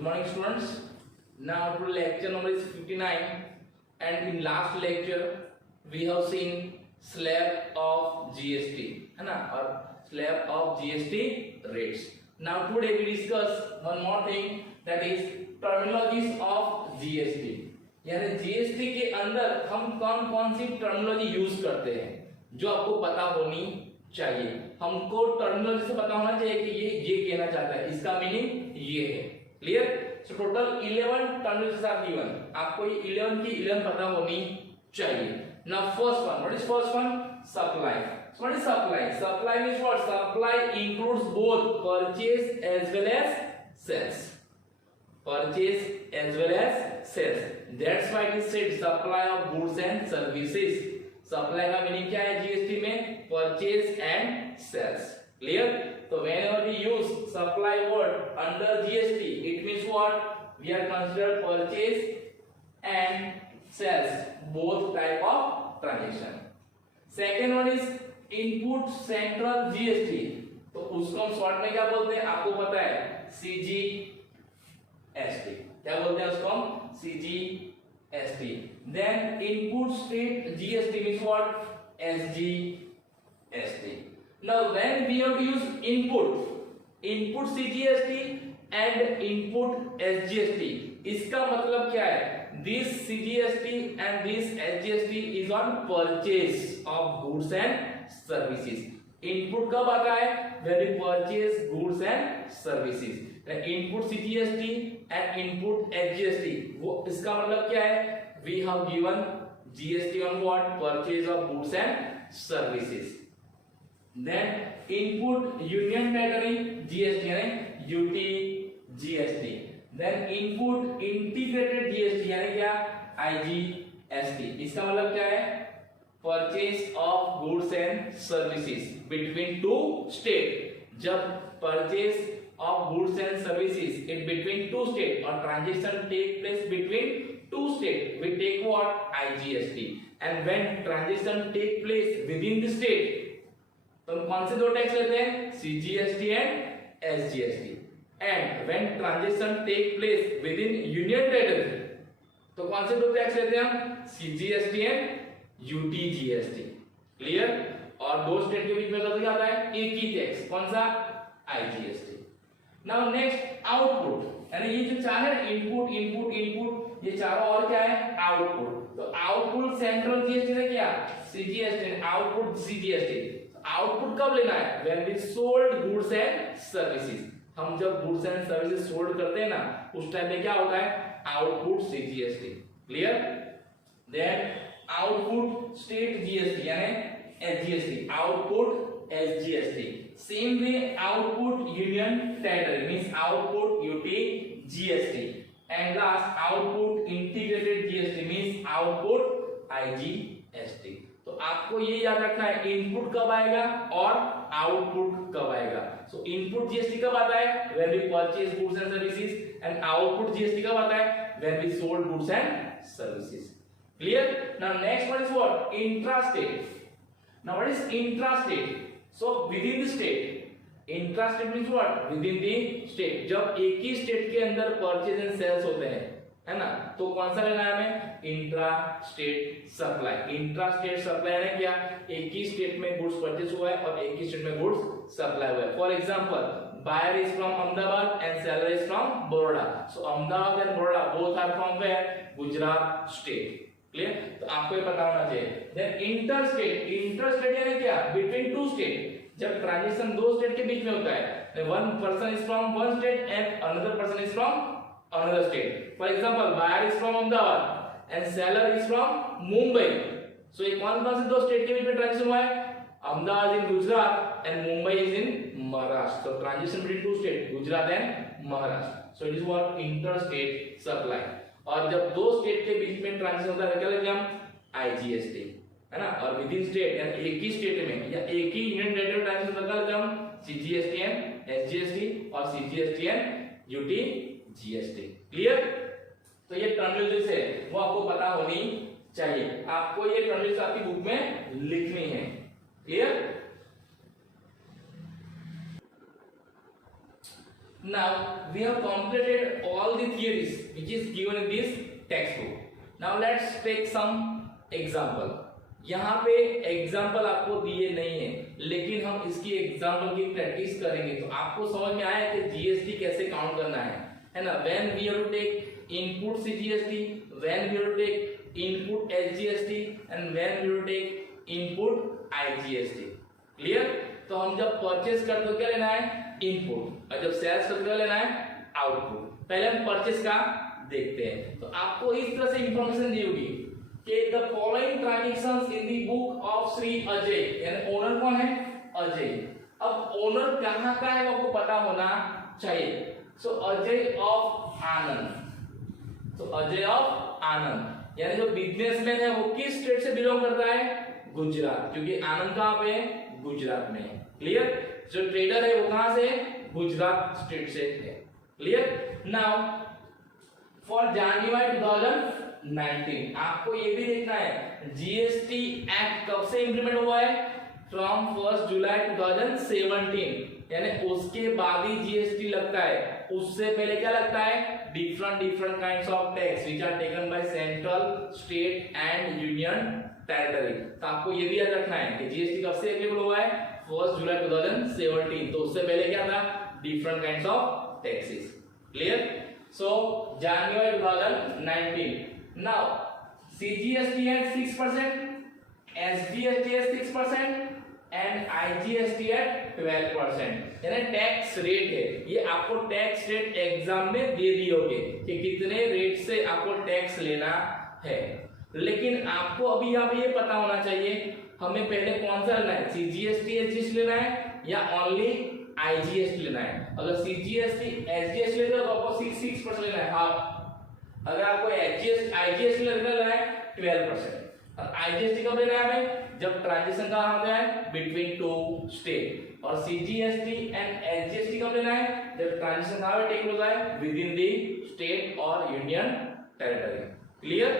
Good morning students. Now to lecture number is 59 and in last lecture we have seen slab of GST है ना और slab of GST rates. Now today we discuss one more thing that is terminologies of GST. यानी GST के अंदर हम कौन कौन सी terminology use करते हैं जो आपको पता होनी चाहिए. हमको टर्मिनोलॉजी से पता होना चाहिए कि ये कहना चाहता है, इसका मीनिंग ये है. Clear? So total 11 terminologies are given. आपको ये 11 की 11 पता होनी चाहिए. Now first one, what is first one? Supply. So what is supply? Supply means what? Supply includes both purchase as well as sales. Purchase as well as sales. That's why it is said supply of goods and services. Supply का meaning क्या है GST में? Purchase and sales. Clear? So whenever we use supply word under GST, it means what? We are considered purchase and sales, both type of transaction. Second one is input central GST. तो उसको हम short में क्या बोलते हैं? आपको पता है CGST. क्या बोलते हैं उसको हम? CGST. Then input state GST means what? SGST. Now when we have to use input CGST and input SGST, इसका मतलब क्या है? This CGST and this SGST is on purchase of goods and services. Input कब आता है? When we purchase goods and services. Input CGST and input SGST, वो इसका मतलब क्या है? We have given GST on what? Purchase of goods and services. Then input union territory GST यानी UT GST. Then input integrated GST यानी क्या? IGST. इसका मतलब क्या है? Purchase of goods and services between two state. जब purchase of goods and services in between two state or transaction take place between two state, we take what? IGST. And when transaction take place within the state, तो हम कौन से दो tax लेते हैं? CGST and SGST. And when transaction take place within union territory, तो कौन से दो टैक्स लेते हैं हम? CGST and UTGST. क्लियर? और दो स्टेट के बीच में तो क्या आता है? एक ही टैक्स. कौन सा? IGST. Now next output. यानी ये जो चार है इनपुट इनपुट इनपुट, ये चारों और क्या है? आउटपुट. तो आउटपुट सेंट्रल जीएसटी से क्या? CGST. Output CGST. आउटपुट कब लेना है? When we sold goods and services. हम जब goods and services सोल्ड करते हैं ना, उस टाइम में क्या होता है? Output CGST. Clear? Then output state GST यानी SGST. Output SGST. Same way output union territory means output UT GST. And last output integrated GST means output IGST. तो आपको ये याद रखना है इनपुट कब आएगा और आउटपुट कब आएगा. सो इनपुट जीएसटी कब आता है? When we purchase goods and services. And output GST कब आता है? When we sold goods and services. Clear? Now next one is what? Intrastate. Now what is intrastate? So within the state. Intrastate means what? Within the state. जब एक ही state के अंदर purchase and sales होते हैं, है ना, तो कौन सा लेना है हमें? Intra state supply. Intra state supply यानी क्या? एक ही स्टेट में गुड्स परचेज हुआ है और एक ही स्टेट में गुड्स सप्लाई हुआ है. For example, buyer is from Ahmedabad and seller is from Baroda. So Ahmedabad and Baroda both are from where? Gujarat state. Clear? तो आपको ये पता होना चाहिए. Then inter state. Inter state यानी क्या? Between two state. जब ट्रांजैक्शन दो स्टेट के बीच में होता है, one person is from one state and another person is from another state. For example, buyer is from Ahmedabad and seller is from Mumbai. So ये कौन से दो स्टेट के बीच में ट्रांजैक्शन हुआ है? Ahmedabad in Gujarat and Mumbai is in Maharashtra. So transaction between two state, Gujarat and Maharashtra. So it is what? Interstate supply. और जब दो स्टेट के बीच में ट्रांजैक्शन होता है क्या लेंगे हम? IGST. है ना? और विद इन स्टेट यानी एक ही स्टेट में या एक ही यूनियन टेरिटरी ट्रांजैक्शन होता है क्या हम? CGST एंड SGST और CGST and UT GST. Clear? तो ये टर्मिनोलॉजीज है वो आपको पता होनी चाहिए. आपको ये टर्मिनोलॉजीज आपकी बुक में लिखनी है. Clear? Now we have completed all the theories which is given in this textbook. Now let's take some example. यहाँ पे एग्जाम्पल आपको दिए नहीं है, लेकिन हम इसकी एग्जाम्पल की प्रैक्टिस करेंगे तो आपको समझ में आया कि जीएसटी कैसे काउंट करना है ना. When we have to take input CGST, when we have to take input SGST and when we have to take input IGST. Clear. तो हम जब परचेस करते तो क्या लेना है, इनपुट, और जब सेल्स करते क्या लेना है, आउटपुट. पहले हम परचेस का देखते हैं. तो आपको इस तरह से इंफॉर्मेशन दी होगी कि the following transactions in the book of Shri Ajay, यानी ओनर कौन है, अजय. अब ओनर कहां का है वो आपको पता होना चाहिए. सो अजय ऑफ आनंद, तो अजय ऑफ आनंद यानी जो बिजनेसमैन है वो किस स्टेट से बिलोंग करता है, गुजरात, क्योंकि आनंद कहां पे है, गुजरात में है. क्लियर. जो ट्रेडर है वो कहां से है, गुजरात स्टेट से है. क्लियर. नाउ फॉर जनवरी 2019 आपको ये भी देखना है जीएसटी एक्ट कब से इंप्लीमेंट हुआ है, फ्रॉम 1 जुलाई 2017, यानी उसके बाद ही जीएसटी लगता है. उससे पहले क्या लगता है, different kinds of tax which are taken by central, state and union territory. तो आपको ये भी याद रखना है कि जीएसटी कब से एप्लीकेबल हुआ है, 1 जुलाई 2017. तो उससे पहले क्या था, different kinds of taxes. Clear. So January 2019. Now CGST at 6%, SGST at 6% and IGST at 12%, यानी टैक्स रेट है. ये आपको टैक्स रेट एग्जाम में दे दिए होंगे कि कितने रेट से आपको टैक्स लेना है. लेकिन आपको अभी यहाँ पे ये पता होना चाहिए हमें पहले कौन सा लेना है, सीजीएसटी एसजीएसटी लेना है या ओनली आईजीएसटी लेना है. अगर सीजीएसटी एसजीएसटी लेते हो तो आपको 6% लेना है, हाफ. अगर आपको आईजीएसटी लेना है 12%. और आईजीएसटी कब लेना है हमें, जब ट्रांजैक्शन का होता है बिटवीन टू स्टेट. और सीजीएसटी एंड एसजीएसटी कब लेना है, जब ट्रांजैक्शन का टेक होता है विद इन दी स्टेट और यूनियन टेरिटरी. क्लियर.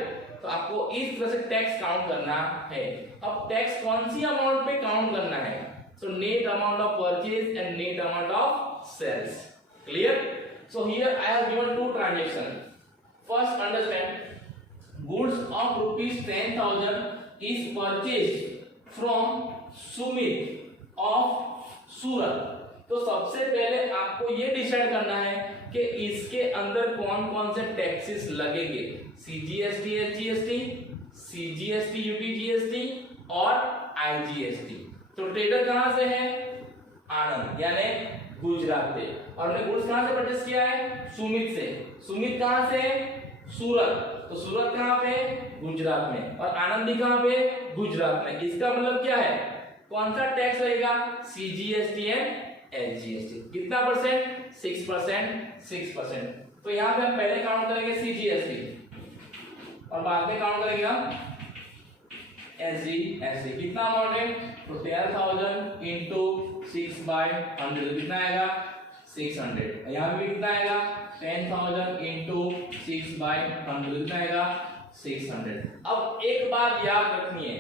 तो आपको इस तरह से टैक्स काउंट करना है. अब टैक्स कौन सी अमाउंट पे काउंट करना है, so net amount of purchase and net amount of sales. Clear. So here I have given two transaction. First understand, goods of rupees 10,000 is purchased from Sumit of Surat. तो सबसे पहले आपको ये डिसाइड करना है कि इसके अंदर कौन कौन से टैक्सेस लगेंगे, सीजीएसटी एसजीएसटी, सीजीएसटी यूटीजीएसटी और आईजीएसटी. तो ट्रेडर कहां से है, आनंद यानी गुजरात से. और हमने गुड्स कहां से परचेस किया है, सुमित से. सुमित कहां से, सूरत. तो सूरत कहां पे, गुजरात में. और आनंद भी कहां पे, गुजरात में. इसका मतलब क्या है, कौन सा टैक्स लगेगा, सीजीएसटी एंड एसजीएसटी. कितना परसेंट, 6%. तो यहां पे हम पहले काउंट करेंगे सीजीएसटी और बाद में काउंट करेंगे हम एसजीएसटी. कितना अमाउंट है, तो 13,000 इंटू 6/100 कितना आएगा, 600. यहां भी कितना आएगा, 10,000 इंटू 6/100 कितना आएगा, 600. अब एक बात याद रखनी है,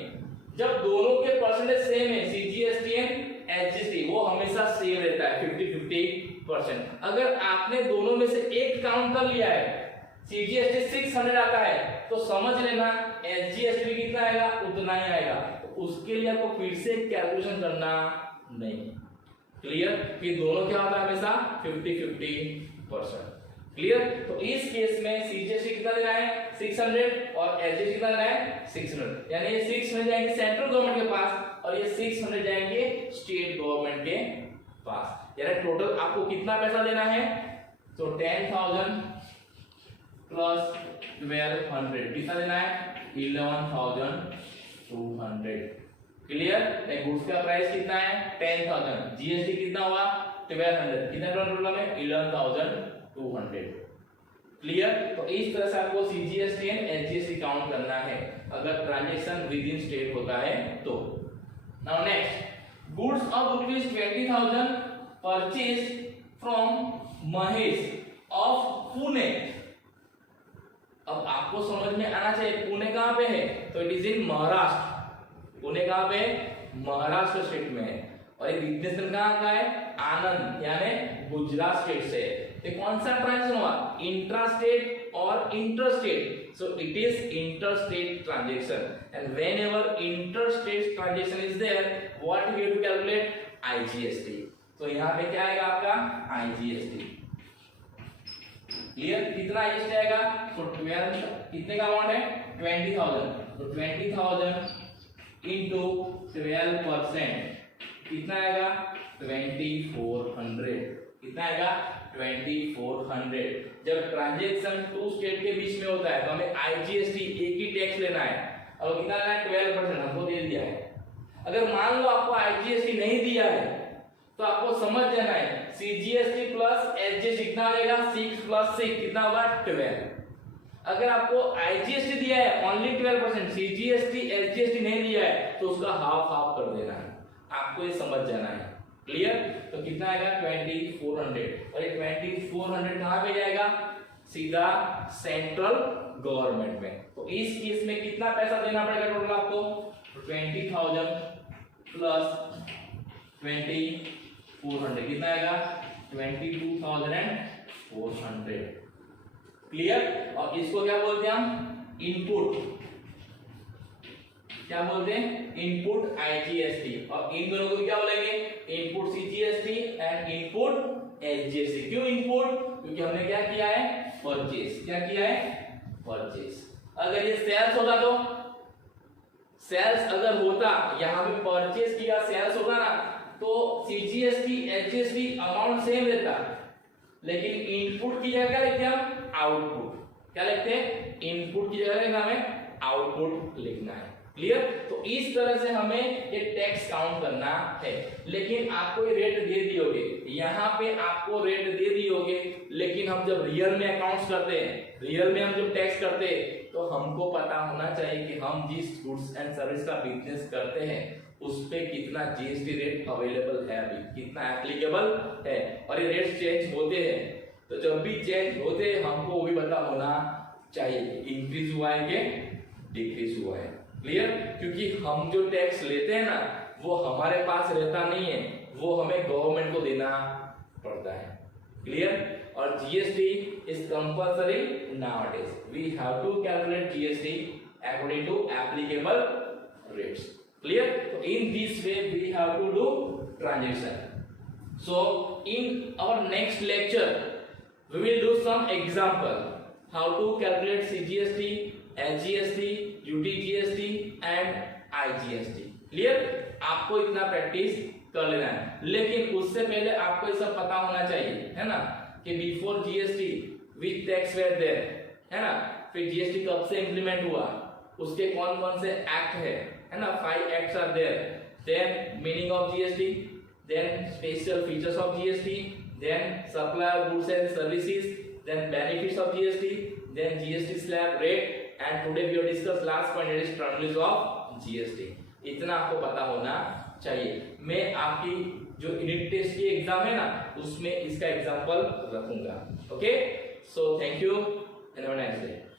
जब दोनों के परसेंटेज सेम है, सीजीएसटी एंड एसजीएसटी, वो हमेशा सेम रहता है 50-50%. अगर आपने दोनों में से एक काउंट कर लिया है, सीजीएसटी 600 आता है, तो समझ लेना एसजीएसटी भी कितना आएगा, उतना ही आएगा. तो उसके लिए आपको फिर से कैलकुलेशन करना नहीं. क्लियर. कि दोनों क्या होता है, हमेशा 50-50%. क्लियर. तो इस केस में सीजीएसटी कितना देना है, 600 और एसजीएसटी कितना देना है, 600. यानी ये 600 जाएंगे सेंट्रल गवर्नमेंट के पास और ये 600 जाएंगे स्टेट गवर्नमेंट के पास. यानी टोटल आपको कितना पैसा देना है, तो 10,000 प्लस 1200 कितना देना है, 11,200. क्लियर. गुड्स का प्राइस कितना है, 10,000, जीएसटी कितना हुआ, 1200, कितना टोटल में 11,200. क्लियर. तो इस तरह से आपको सीजीएसटी एंड एसजीएसटी काउंट करना है अगर ट्रांजैक्शन विद इन स्टेट होता है तो. Now next, goods of ₹20,000 purchase from Mahesh of Pune. अब आपको समझ में आना चाहिए पुणे कहां पे है, तो it is in Maharashtra. Pune कहां पे, महाराष्ट्र स्टेट में है. और ये बिजनेसमैन कहाँ का है, आनंद यानी गुजरात स्टेट से। तो कौन सा ट्रांजेक्शन हुआ, इंट्रा स्टेट और interstate, so it is interstate transaction and whenever interstate transaction is there what we have to calculate, IGST. तो यहाँ पे क्या आएगा आपका आईजीएसटी, क्लियर। कितना आईजीएसटी आएगा, तो 12 कितने का अमाउंट है 20,000, तो 20,000 इंटू 12% कितना आएगा 2400, कितना आएगा 2400। जब ट्रांजेक्शन टू स्टेट के बीच में होता है तो हमें आईजीएसटी एक ही टैक्स लेना है, और कितना लेना है 12%, हमको दे दिया है। अगर मान लो आपको आईजीएसटी नहीं दिया है तो आपको समझ जाना है सीजीएसटी प्लस एसजीएसटी कितना आ जाएगा, 6 + 6 कितना होगा 12। अगर आपको आईजीएसटी दिया है ओनली 12%, सीजीएसटी एसजीएसटी नहीं दिया है तो उसका हाफ हाफ कर देना है, आपको ये समझ जाना है, क्लियर। तो कितना आएगा 2400, और ये 2400 कहां पे जाएगा, सीधा सेंट्रल गवर्नमेंट में। तो इस केस में कितना पैसा देना पड़ेगा टोटल आपको, 20,000 प्लस 2400 कितना आएगा 22,400, क्लियर। और इसको क्या बोलते हैं हम, इनपुट, क्या बोलते हैं इनपुट आईजीएसटी, और इन दोनों को क्या बोलेंगे, input CGST and input SGST. क्यों इनपुट, क्योंकि हमने क्या किया है परचेस, क्या किया है परचेस। अगर ये सेल्स होता तो सेल्स अगर होता, यहाँ पे परचेस किया सेल्स होता ना, तो सीजीएसटी एसजीएसटी अमाउंट सेम रहता, लेकिन इनपुट की जगह क्या लिखते हैं हम, आउटपुट। क्या लिखते हैं, इनपुट की जगह हमें आउटपुट लिखना है, क्लियर। तो इस तरह से हमें ये टैक्स काउंट करना है। लेकिन आपको ये रेट दे दियोगे, यहाँ पे आपको रेट दे दियोगे, लेकिन हम जब रियल में अकाउंट्स करते हैं, रियल में हम जब टैक्स करते हैं, तो हमको पता होना चाहिए कि हम जिस गुड्स एंड सर्विस का बिजनेस करते हैं उस पे कितना जीएसटी रेट अवेलेबल है, अभी कितना एप्लीकेबल है। और ये रेट चेंज होते हैं, तो जब भी चेंज होते हैं हमको वो भी पता होना चाहिए, इंक्रीज हुआ है कि डिक्रीज हुआ है, क्लियर। क्योंकि हम जो टैक्स लेते हैं ना वो हमारे पास रहता नहीं है, वो हमें गवर्नमेंट को देना पड़ता है, क्लियर। और GST is compulsory nowadays, we have to calculate GST according to applicable rates, clear. So in this way we have to do transaction. So in our next lecture we will do some example how to calculate CGST, SGST, UTGST and IGST, clear। आपको इतना practice कर लेना है, लेकिन उससे पहले आपको ये सब पता होना चाहिए, है ना, कि before GST which tax were there, है ना, फिर जीएसटी कब से इंप्लीमेंट हुआ, उसके कौन कौन से एक्ट है ना, 5 acts are there, then meaning of GST, then special features of GST, then supply of goods and services, then benefits of GST, then GST slab rate, and today we will discuss last point is terms of GST. इतना आपको पता होना चाहिए। मैं आपकी जो unit test की exam है ना उसमें इसका एग्जांपल रखूंगा, okay. So thank you and have a nice day.